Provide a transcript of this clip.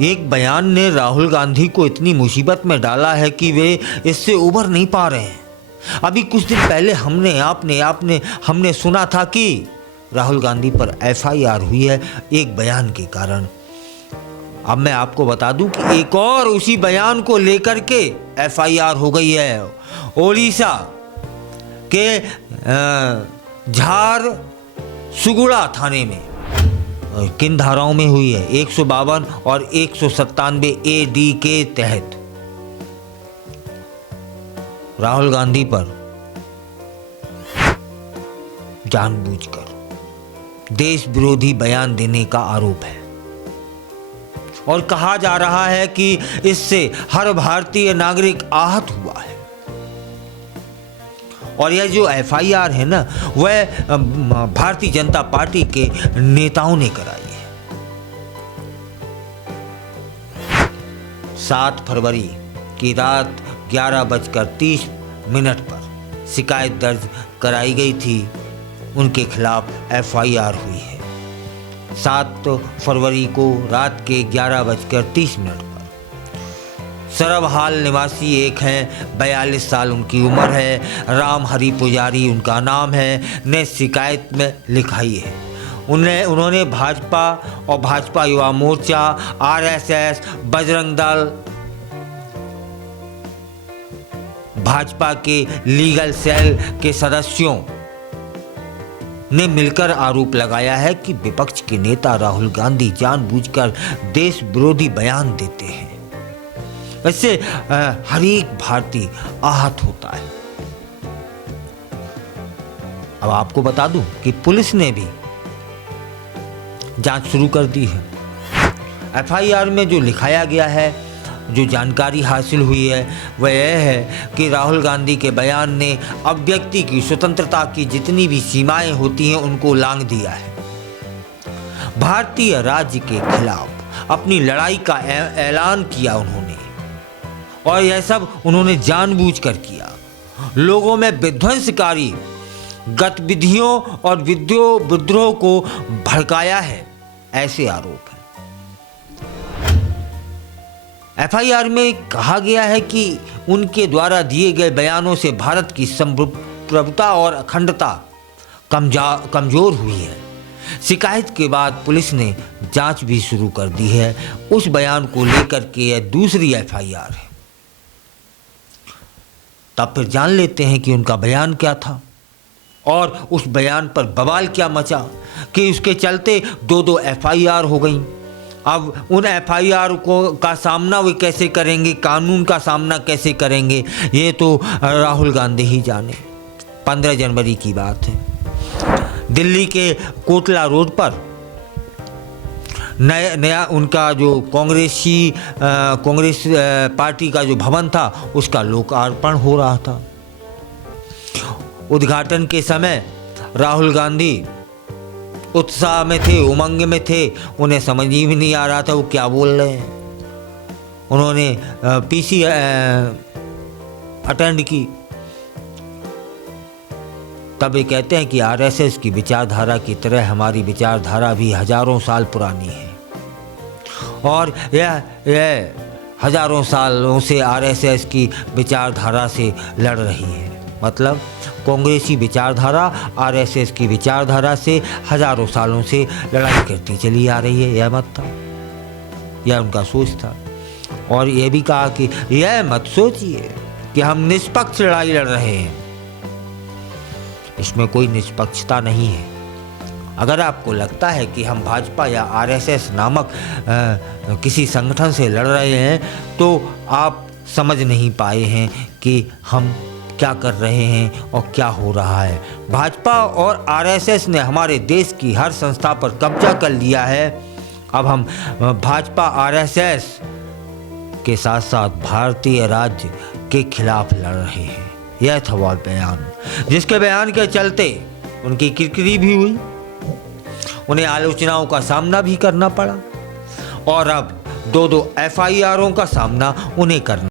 एक बयान ने राहुल गांधी को इतनी मुसीबत में डाला है कि वे इससे उबर नहीं पा रहे हैं। अभी कुछ दिन पहले हमने सुना था कि राहुल गांधी पर FIR हुई है एक बयान के कारण। अब मैं आपको बता दूं कि एक और उसी बयान को लेकर के FIR हो गई है ओडिशा के झारसुगुड़ा थाने में। किन धाराओं में हुई है? 152 और 197 AD के तहत राहुल गांधी पर जानबूझकर देश विरोधी बयान देने का आरोप है और कहा जा रहा है कि इससे हर भारतीय नागरिक आहत हुआ है। और यह जो FIR है ना, वह भारतीय जनता पार्टी के नेताओं ने कराई है। 7 फरवरी की रात 11:30 पर शिकायत दर्ज कराई गई थी, उनके खिलाफ FIR हुई है। 7 फरवरी को रात के 11:30 पर सरबहाल निवासी एक हैं, 42 साल उनकी उम्र है, राम हरि पुजारी उनका नाम है, ने शिकायत में लिखाई है। उन्होंने भाजपा और भाजपा युवा मोर्चा, RSS, बजरंग दल, भाजपा के लीगल सेल के सदस्यों ने मिलकर आरोप लगाया है कि विपक्ष के नेता राहुल गांधी जानबूझकर देश विरोधी बयान देते हैं। इससे हर एक भारतीय आहत होता है। अब आपको बता दूं कि पुलिस ने भी जांच शुरू कर दी है। FIR में जो लिखाया गया है, जो जानकारी हासिल हुई है, वह यह है कि राहुल गांधी के बयान ने अभिव्यक्ति की स्वतंत्रता की जितनी भी सीमाएं होती हैं उनको लांघ दिया है। भारतीय राज्य के खिलाफ अपनी लड़ाई का ऐलान किया उन्होंने, और यह सब उन्होंने जानबूझकर किया। लोगों में विध्वंसकारी गतिविधियों और विद्रोह को भड़काया है, ऐसे आरोप है। FIR में कहा गया है कि उनके द्वारा दिए गए बयानों से भारत की संप्रभुता और अखंडता कमजोर हुई है। शिकायत के बाद पुलिस ने जांच भी शुरू कर दी है। उस बयान को लेकर के यह दूसरी FIR है। तब फिर जान लेते हैं कि उनका बयान क्या था और उस बयान पर बवाल क्या मचा कि उसके चलते 2 FIR हो गई। अब उन FIR का सामना वे कैसे करेंगे, कानून का सामना कैसे करेंगे, ये तो राहुल गांधी ही जाने। 15 जनवरी की बात है, दिल्ली के कोटला रोड पर नया उनका जो कांग्रेस पार्टी का जो भवन था, उसका लोकार्पण हो रहा था। उद्घाटन के समय राहुल गांधी उत्साह में थे, उमंग में थे, उन्हें समझ ही नहीं आ रहा था वो क्या बोल रहे हैं। उन्होंने PC अटेंड की। तब ये कहते हैं कि RSS की विचारधारा की तरह हमारी विचारधारा भी हजारों साल पुरानी है और यह हजारों सालों से RSS की विचारधारा से लड़ रही है। मतलब कांग्रेसी विचारधारा RSS की विचारधारा से हजारों सालों से लड़ाई करती चली आ रही है। यह मत था, यह उनका सोच था। और यह भी कहा कि यह मत सोचिए कि हम निष्पक्ष लड़ाई लड़ रहे हैं, इसमें कोई निष्पक्षता नहीं है। अगर आपको लगता है कि हम भाजपा या RSS नामक किसी संगठन से लड़ रहे हैं, तो आप समझ नहीं पाए हैं कि हम क्या कर रहे हैं और क्या हो रहा है। भाजपा और RSS ने हमारे देश की हर संस्था पर कब्जा कर लिया है। अब हम भाजपा RSS के साथ साथ भारतीय राज्य के खिलाफ लड़ रहे हैं। यह था वह बयान, जिसके बयान के चलते उनकी किरकिरी भी हुई, उन्हें आलोचनाओं का सामना भी करना पड़ा और अब 2 FIRों का सामना उन्हें करना